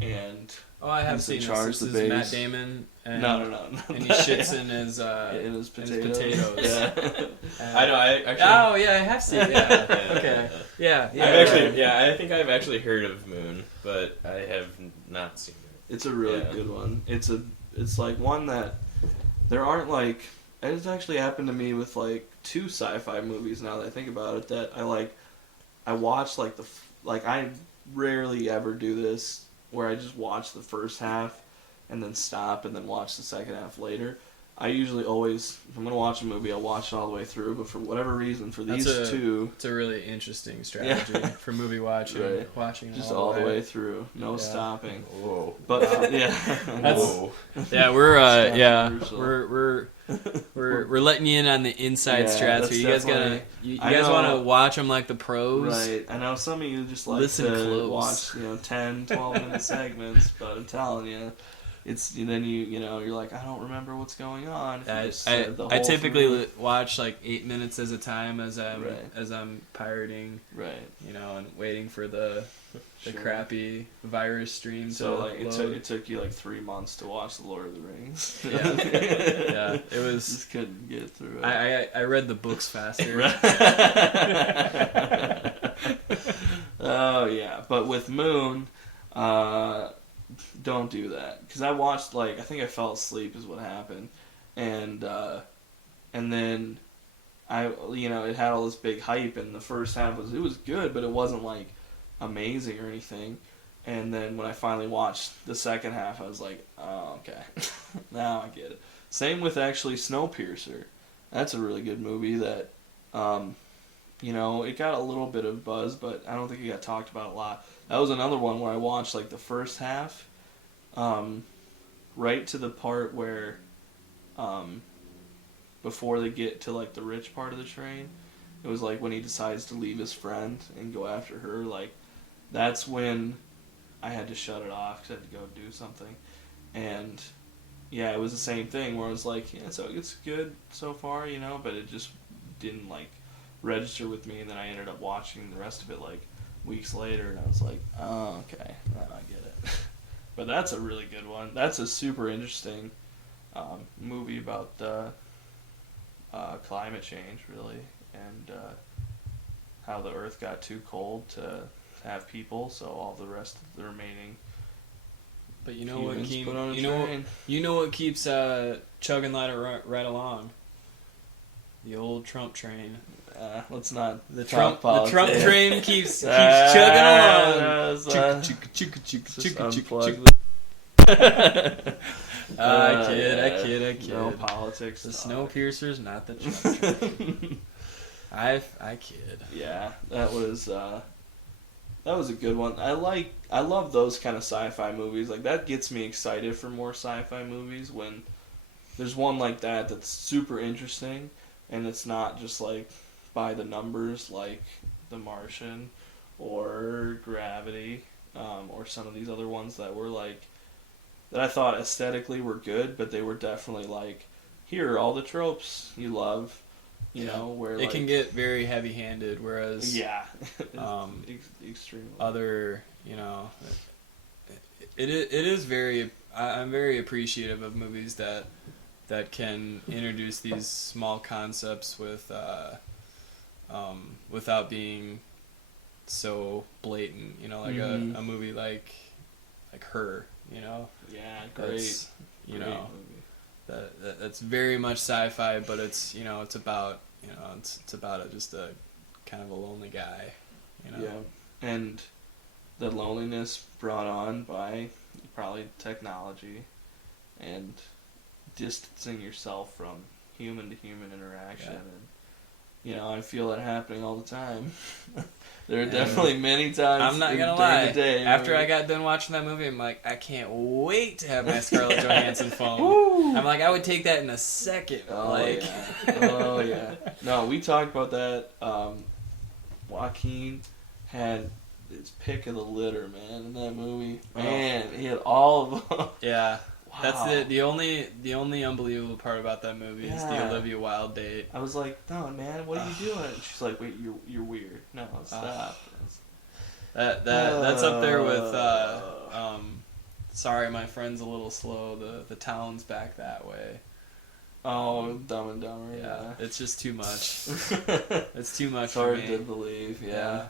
and Oh, I have he's seen in charge this. of This the is base. Matt Damon. And, No. And he shits in his in his potatoes. potatoes. Yeah. I know. I actually. Oh yeah, I have seen. Yeah. Okay. Yeah. Yeah. I've actually. Yeah, I think I've actually heard of Moon, but I have not seen it. It's a really Yeah. good one. It's like one that there aren't like. It's actually happened to me with like 2 sci-fi movies now that I think about it, that I watch like I rarely ever do this where I just watch the first half and then stop and then watch the second half later. I usually always, if I'm going to watch a movie, I'll watch it all the way through, but for whatever reason, for these two... It's a really interesting strategy for movie watching. Right. Watching just all the way through. No stopping. Whoa. But, yeah. Whoa. Yeah, we're Controversial. we're letting you in on the inside strats that's here. You guys definitely- you I guys know- want to watch them like the pros. Right. I know some of you just like Listen to close. watch, 10, 12-minute segments, but I'm telling you, it's then you're like, I don't remember what's going on. If you just said the I whole typically thing. watch like 8 minutes at a time as Right. I'm pirating, Right. and waiting for the Sure. crappy virus stream So to like load. it took you like 3 months to watch The Lord of the Rings. Yeah. Yeah, it was. Just couldn't get through it. I read the books faster. Oh yeah, but with Moon, don't do that, because I watched I think I fell asleep is what happened, and then it had all this big hype, and the first half was good, but it wasn't like amazing or anything. And then when I finally watched the second half, I was like, oh, okay. Now I get it. Same with actually Snowpiercer. That's a really good movie that, it got a little bit of buzz, but I don't think it got talked about a lot. That was another one where I watched like the first half, right to the part where, before they get to like the rich part of the train, it was like when he decides to leave his friend and go after her, like that's when I had to shut it off because I had to go do something. And yeah, it was the same thing where I was like, yeah, so it's good so far, but it just didn't like register with me. And then I ended up watching the rest of it like weeks later, and I was like, oh, okay, now I get it. But that's a really good one. That's a super interesting movie about climate change, really, and how the Earth got too cold to have people, so all the rest of the remaining But you know what humans keep put on a you train. know what keeps chugging right along? The old Trump train. Let's not The talk Trump politics. train keeps chugging along. Just unplug I kid. No politics. The talk. Snowpiercer's not the Trump train. I kid. Yeah, that was a good one. I love those kind of sci-fi movies. Like that gets me excited for more sci-fi movies when there's one like that that's super interesting and it's not just like by the numbers like The Martian or Gravity, or some of these other ones that were like that I thought aesthetically were good, but they were definitely like, here are all the tropes you love. Where It can get very heavy-handed, whereas extremely other, it is very. I'm very appreciative of movies that that can introduce these small concepts with without being so blatant. You know, like a movie like Her. You know. Yeah, great. You know, that's very much sci-fi, but it's it's about it's about just a kind of a lonely guy. You know. Yeah, and the loneliness brought on by probably technology and distancing yourself from human to human interaction, and I feel it happening all the time. There are definitely many times. I'm not gonna during lie. the day After I got done watching that movie, I'm like, I can't wait to have my Scarlett Johansson phone. I'm like, I would take that in a second. Oh yeah. No, we talked about that. Joaquin had his pick of the litter, man, in that movie. Man, he had all of them. Yeah. Wow. That's the only unbelievable part about that movie is the Olivia Wilde date. I was like, no, man, what are you doing? And she's like, wait, you're weird. No, stop. That's up there with sorry, my friend's a little slow. The town's back that way. Oh, Dumb and Dumber. Yeah, it's just too much. It's too much It's for hard me. to believe. Yeah.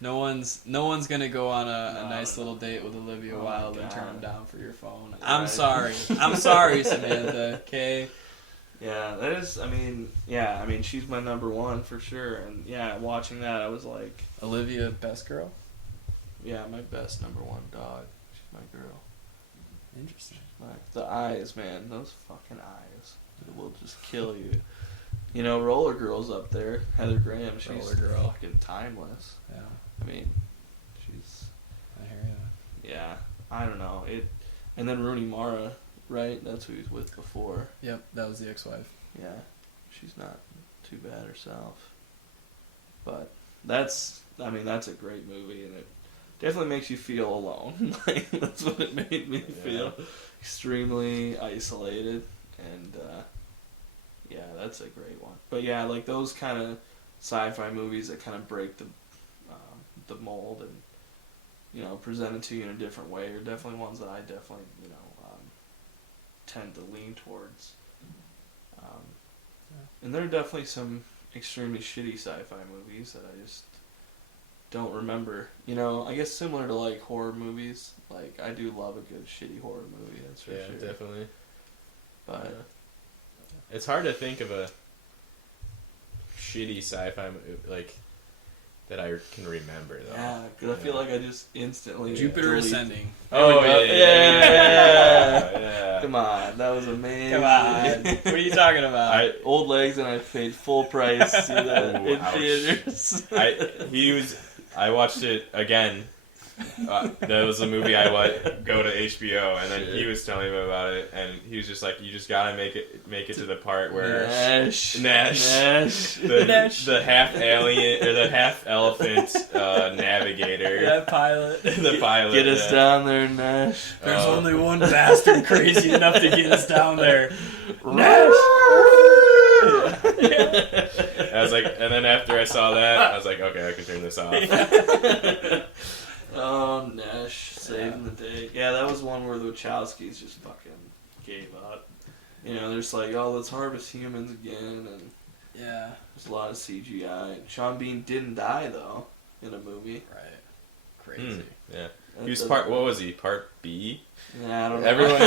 No one's gonna go on a nice little date with Olivia Wilde and turn him down for your phone. I'm sorry. I'm sorry, Samantha. Okay. Yeah, that is. I mean, she's my number one for sure. And yeah, watching that, I was like, Olivia, best girl. Yeah, my best number one dog. She's my girl. Interesting. The eyes, man. Those fucking eyes. It will just kill you. Roller Girl's up there. Heather Graham. She's Roller Girl. fucking timeless. Yeah. I mean, she's. I hear ya. Yeah. I don't know. And then Rooney Mara, right? That's who he was with before. Yep, that was the ex-wife. Yeah. She's not too bad herself. But that's a great movie, and it definitely makes you feel alone. That's what it made me feel. Extremely isolated, and that's a great one. But yeah, like those kind of sci-fi movies that kind of break the mold and present it to you in a different way are definitely ones that I definitely tend to lean towards. And there are definitely some extremely shitty sci-fi movies that I just don't remember. I guess similar to like horror movies. Like I do love a good shitty horror movie. That's for sure. Yeah, definitely. But it's hard to think of a shitty sci-fi movie like that I can remember though. yeah, because I feel like I just instantly Jupiter delete. Ascending. Oh Yeah. yeah. Come on, that was amazing. Come on. What are you talking about? Old Legs, and I paid full price to see that in ouch. theaters. I watched it again. That was a movie I let go to HBO, and then he was telling me about it, and he was just like, "You just gotta make it to the part where Nash. the half alien or the half elephant navigator, That pilot. the pilot, Get us down there, Nash. There's only one bastard crazy enough to get us down there. Nash. I was like, and then after I saw that, I was like, okay, I can turn this off. Oh, Nash saving the day. Yeah, that was one where the Wachowskis just fucking gave up. They're just like, oh, let's harvest humans again, and Yeah. there's a lot of CGI. Sean Bean didn't die though in a movie. Right. Crazy. Yeah. He was what was he? Part B? Yeah, I don't know. Everyone.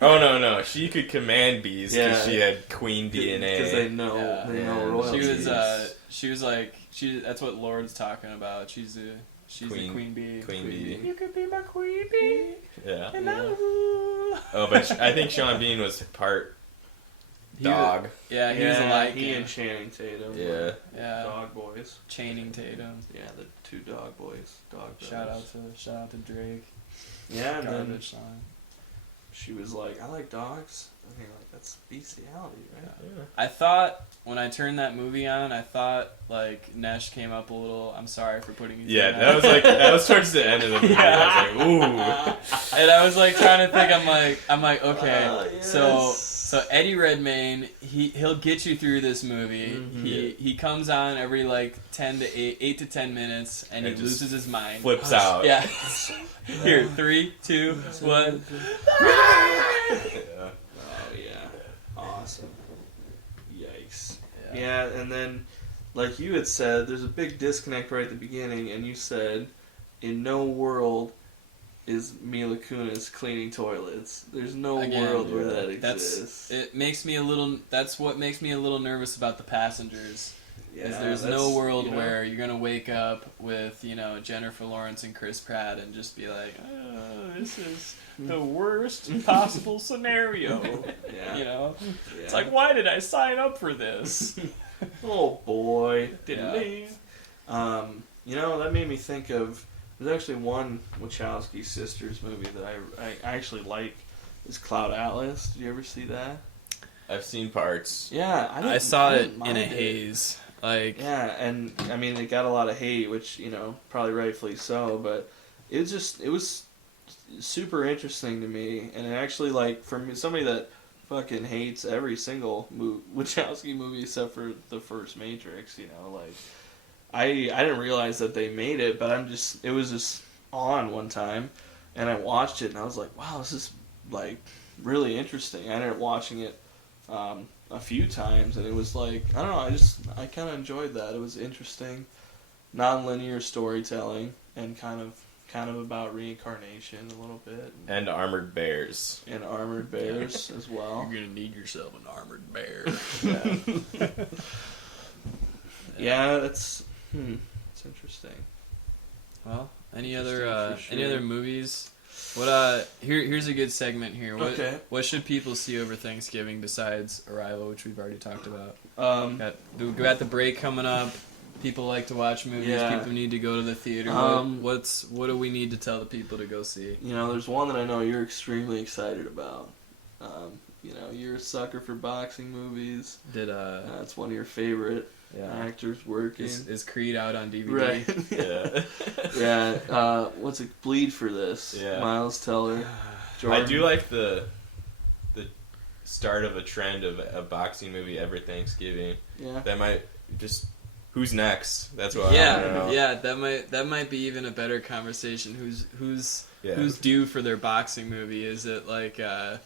Oh no! She could command bees because Yeah. she had queen DNA. Because they know royalties. She was like, that's what Lord's talking about. She's the queen bee. Queen bee. You could be my queen bee. Yeah. And Oh, but I think Sean Bean was part dog. He was like he and Channing Tatum. Yeah. were Yeah. Dog boys. Channing Tatum. Yeah, the two dog boys. Dog Shout brothers. out to Drake. Yeah, and then Garbage song. she was like, I like dogs. I mean, like, that's bestiality, right? Yeah. I thought when I turned that movie on, I thought like Nesh came up a little. I'm sorry for putting you. Yeah, through that was towards the end of the movie. I was like, ooh. And I was like trying to think. I'm like, okay, Yes. so Eddie Redmayne, he'll get you through this movie. Mhm. He comes on every like 8 to 10 minutes, and he And just loses his mind. Flips out. Yeah. Here, 3, 2, 1. Yeah. awesome. Yikes. Yeah, and then, like you had said, there's a big disconnect right at the beginning, and you said, in no world is Mila Kunis cleaning toilets. There's no world where that exists. That's what makes me a little nervous about the passengers. Yeah, There's no world where you're gonna wake up with, you know, Jennifer Lawrence and Chris Pratt and just be like, oh, this is the worst possible scenario. Yeah. You know? Yeah. It's like, why did I sign up for this? Oh boy. Yeah. You know, that made me think of, there's actually one Wachowski sisters movie that I actually like. It's Cloud Atlas. Did you ever see that? I've seen parts. Yeah, I saw it didn't in a mind it. haze. Like, yeah, and I mean it got a lot of hate, which, you know, probably rightfully so, but it was super interesting to me, and it actually, like, for me, somebody that fucking hates every single Wachowski movie except for the first Matrix, you know, like, I didn't realize that they made it, but it was just on one time, and I watched it, and I was like, wow, this is, like, really interesting. I ended up watching it a few times, and it was like, I don't know, I kind of enjoyed that. It was interesting, non-linear storytelling, and kind of about reincarnation a little bit. And armored bears. And armored bears as well. you're gonna need yourself an armored bear. Yeah. Yeah, it's interesting. Well, any Interesting other for sure. any other movies? What here's a good segment here. What should people see over Thanksgiving besides Arrival, which we've already talked about? We got the break coming up. People like to watch movies. Yeah. People need to go to the theater. What do we need to tell the people to go see? You know, there's one that I know you're extremely excited about. You know, you're a sucker for boxing movies. That's one of your favorite actors working. Is Creed out on DVD? Right. Yeah. Yeah. What's it? Bleed for this. Yeah. Miles Teller. I do like the start of a trend of a boxing movie every Thanksgiving. Yeah. That might just, who's next? That's what I want to know. Yeah, that might be even a better conversation. Who's due for their boxing movie? Is it like yeah,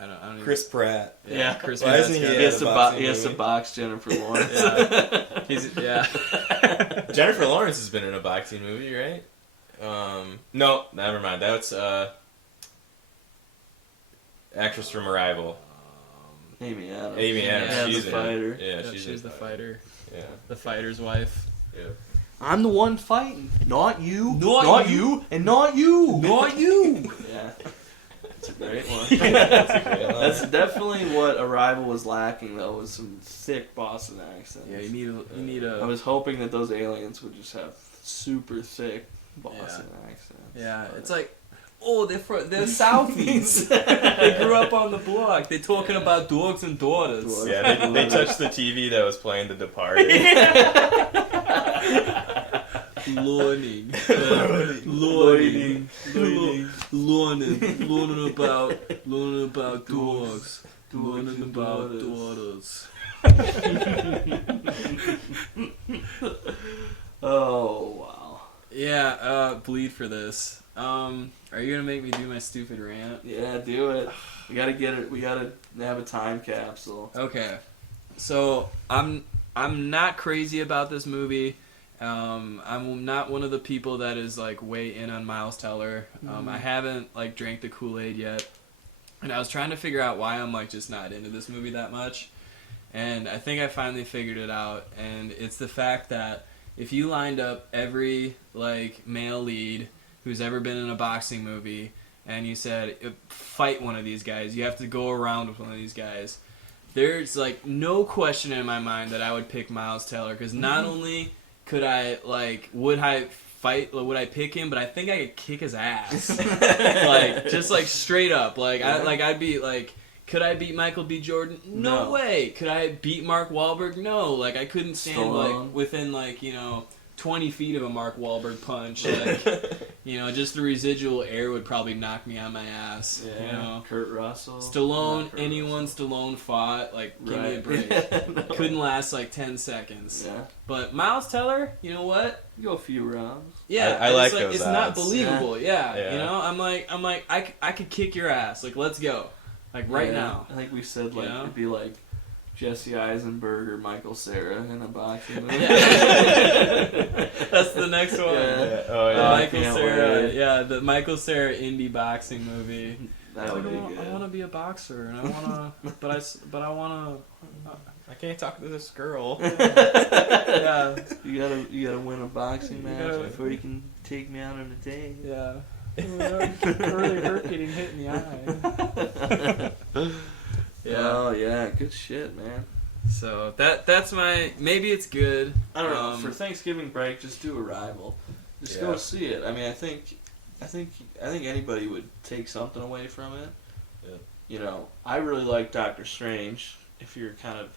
I don't Chris Pratt. Yeah. Chris Why Pratt's isn't got he He has, boxing he has to movie? box Jennifer Lawrence. Yeah. Jennifer Lawrence has been in a boxing movie, right? No, never mind. That's actress from Arrival. Amy Adams. Amy Adams. Yeah, She's the in fighter. It. Yeah, she's the fighter. Yeah. The fighter's wife. Yeah. I'm the one fighting, not you, Not you, and not you. Not you. Yeah, that's a great one. That's a great line. That's definitely what Arrival was lacking, though, was some thick Boston accents. Yeah, you need I a. was hoping that those aliens would just have super thick Boston accents. Yeah, but- it's like, oh, they're Southies. They grew up on the block. They're talking about dogs and daughters. Yeah, they touched the TV that was playing The Departed. Learning about dogs, learning about daughters. Oh wow. Yeah, bleed for this. Are you gonna make me do my stupid rant? Yeah, do it. We gotta get it. We gotta have a time capsule. Okay, so I'm not crazy about this movie. I'm not one of the people that is like way in on Miles Teller. I haven't like drank the Kool-Aid yet, and I was trying to figure out why I'm like just not into this movie that much. And I think I finally figured it out, and it's the fact that if you lined up every like male lead who's ever been in a boxing movie and you said fight one of these guys, you have to go around with one of these guys, there's like no question in my mind that I would pick Miles Teller, because not only would I pick him, but I think I could kick his ass. Like just like straight up. Like I'd be like, could I beat Michael B. Jordan? No way. Could I beat Mark Wahlberg? No. Like I couldn't stand Stallone. like within like, you know, 20 feet of a Mark Wahlberg punch. Like, you know, just the residual air would probably knock me on my ass. Yeah. You know, Kurt Russell. Stallone, Not Kurt anyone Russell. Stallone fought, like, give me a Right. break. No. Couldn't last like 10 seconds. Yeah. But Miles Teller, you know what? Go a few rounds. Yeah, I like it's those It's not odds. believable. Yeah. Yeah. You know, I'm like, I could kick your ass. Like, let's go. Like right Yeah. now. I think we said like You know? it'd be like Jesse Eisenberg or Michael Cera in a boxing movie. That's the next one. Yeah. Oh The yeah. Michael can't Cera, wait. the Michael Cera indie boxing movie. That would be good. I want to be a boxer, and I want to, but I want I can't talk to this girl. to. Yeah, You gotta win a boxing match gotta- before you can take me out on a date. yeah. Really hurt getting hit in the eye. Yeah. Oh yeah, good shit, man. So that's my. Maybe it's good. I don't know. For Thanksgiving break, just do Arrival. Just go Yeah. see it. I mean, I think anybody would take something away from it. Yeah. You know, I really like Doctor Strange. If you're kind of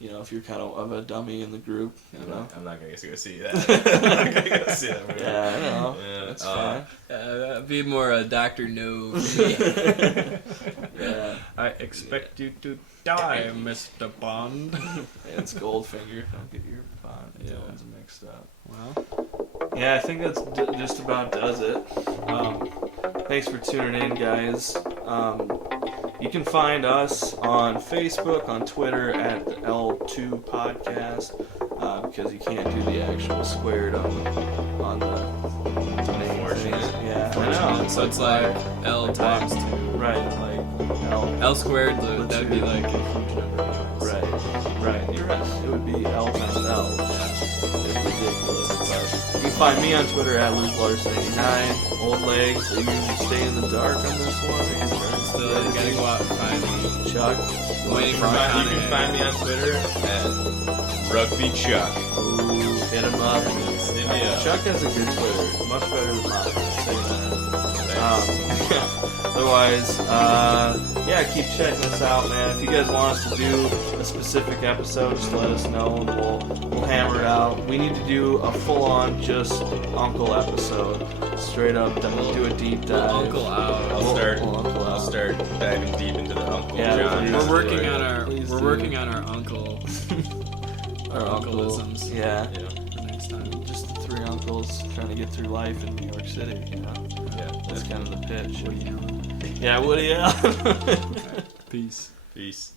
of a dummy in the group, you know. I'm not gonna go see that. I'm not gonna go see that movie. Yeah, I know. Yeah, That's fine. That'd be more a Dr. No for me. Yeah. I expect you to die, Mr. Bond. And it's Goldfinger. Don't get your Bond Yeah. villains mixed up. Well, Yeah, I think that's just about does it. Thanks for tuning in, guys. You can find us on Facebook, on Twitter at the L2 Podcast, because you can't do the actual squared on the name Unfortunate. things. Yeah, I know. so it's like L times 2. Right, like L. L squared, The that'd be two. like a huge number. Right. You're right. It would be L times L. It's ridiculous. But you can find me on Twitter at LukeLarson89. Old legs, they usually stay in the dark on this one. Still, you gotta go out and find me. Chuck. Waiting for You my can find me on Twitter at Rugby Chuck. Ooh, hit him up. Hit me up. Chuck has a good Twitter. Much better than mine. I'll say that. Thanks. Otherwise, yeah, keep checking us out, man. If you guys want us to do a specific episode, just let us know and we'll hammer it out. We need to do a full-on just Uncle episode, straight up. Do a deep dive. Uncle out. I'll start. We'll Uncle I'll out. start diving deep into the Uncle Yeah, John. please. We're working story. on our Please we're do. working on our uncle Our uncleisms. Yeah, Yeah. for next time. just the three uncles trying to get through life in New York City. You know, Yeah. that's kind of the pitch. Woody Allen. Yeah, Woody Allen. Peace. Peace.